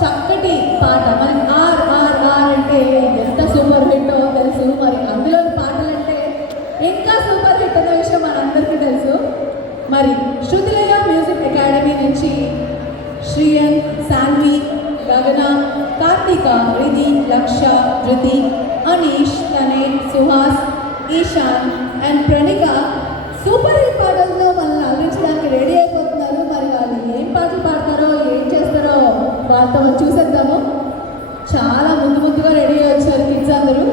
చక్కటి పాట. మనకి ఆర్ ఆర్ ఆర్ అంటే ఎంత సూపర్ హిట్టో తెలుసు, మరి అందులోని పాటలు అంటే ఇంకా సూపర్ హిట్ అనే విషయం మనందరికీ తెలుసు. మరి శృతిలయ మ్యూజిక్ అకాడమీ నుంచి శ్రీయన్, సాన్వి, గగన, Karthika, Ridhi, Laksha, Dhruti, Anish, Tanen, Suhas, Eshan and Pranika super hit పాటలతో మనల్ని అలరించడానికి రెడీ అయిపోతున్నారు. మరి వాళ్ళు ఏం పాటలు పాడతారో ఏం చేస్తారో వాళ్ళతో చూసేద్దాము. చాలా ముందుగా రెడీ అయ్యి వచ్చారు కిడ్స్ అందరూ.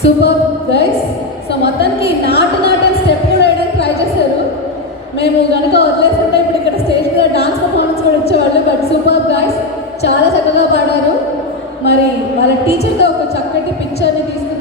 Super guys. సో మొత్తానికి నాటు స్టెప్ కూడా వేయడానికి ట్రై చేశారు. మేము కనుక వదిలేస్తుంటే ఇప్పుడు ఇక్కడ స్టేజ్ మీద డాన్స్ పర్ఫార్మెన్స్ కూడా ఇచ్చేవాళ్ళు. బట్ సూపర్ గైస్, చాలా చక్కగా పాడారు. మరి వాళ్ళ టీచర్తో ఒక చక్కటి పిక్చర్ని తీసుకుని